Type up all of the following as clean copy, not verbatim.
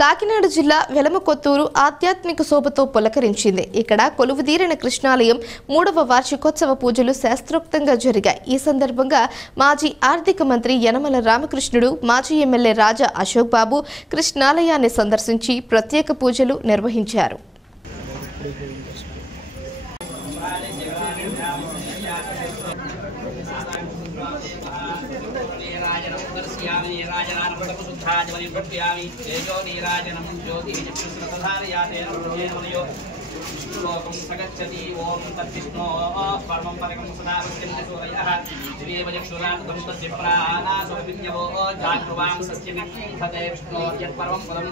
కాకినాడ జిల్లా వెలమకొత్తూరు ఆధ్యాత్మిక శోభతో పులకరించింది. ఇక్కడ కొలువుదీరిన కృష్ణాలయం 3వ వార్షికోత్సవ పూజలు శాస్త్రోక్తంగా జరిగాయి. ఈ సందర్భంగా మాజీ ఆర్థిక మంత్రి యనమల రామకృష్ణుడు, మాజీ ఎమ్మెల్యే రాజా అశోక్ బాబు కృష్ణాలయాన్ని సందర్శించి ప్రత్యేక పూజలు నిర్వహించారు. श्लोकं सगच्छति ओम तत्विष्णो परमं परमं सदा वृत्तिं सूरयः दिवेव चक्षुरान्तं तस्य प्राणासोऽपिन्यवो जागृवां सस्यमिथते विष्णो यत्परमं पदं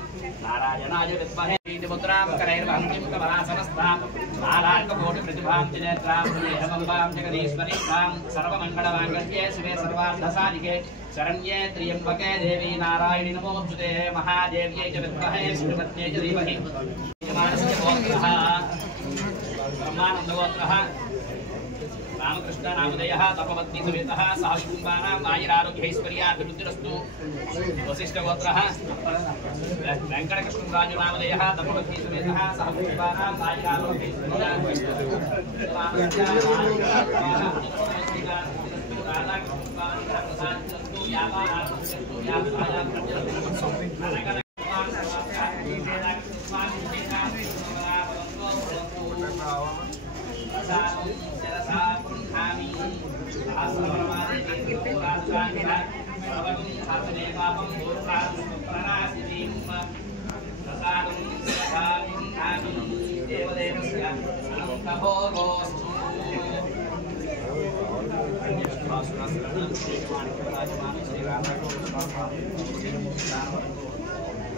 नारायणाय विद्महे इति मुद्रां करैर्वहन्तीं कमलासनस्थां नारायणकोटिप्रतिभां त्रिनेत्रां हेमम्बां जगदीश्वरीं सर्वमङ्गलमाङ्गल्ये शिवे सर्वार्थसाधिके शरण्ये त्र्यम्बके देवी नारायणि नमोऽस्तुते महादेव्यै च विद्महे श्रीपत्न्यै च धीमहि ब्रह्मानन्दगोत्रः रामकृष्ण नामधेयः तपवत्नी समेतः सह कुटुम्बानां आयुरारोग्यैश्वर्याभिवृद्धिरस्तु। वसिष्ठगोत्रः वेङ्कटकृष्णराजु नामधेयः तपवत्नी समेतः सह कुटुम्बानां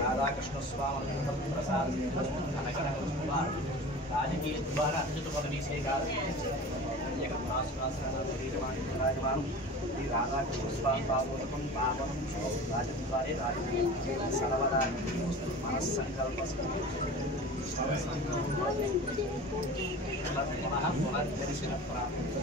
राधाकृष्ण स्वामी प्रसाद राजकीय द्वारा अंजुत पदवी से राधाकृष्ण स्वामी पावोदकं पावनं राजद्वारे राजकीय सर्वदा मनस्संकल्प पुनः पुनर्दर्शन प्राप्त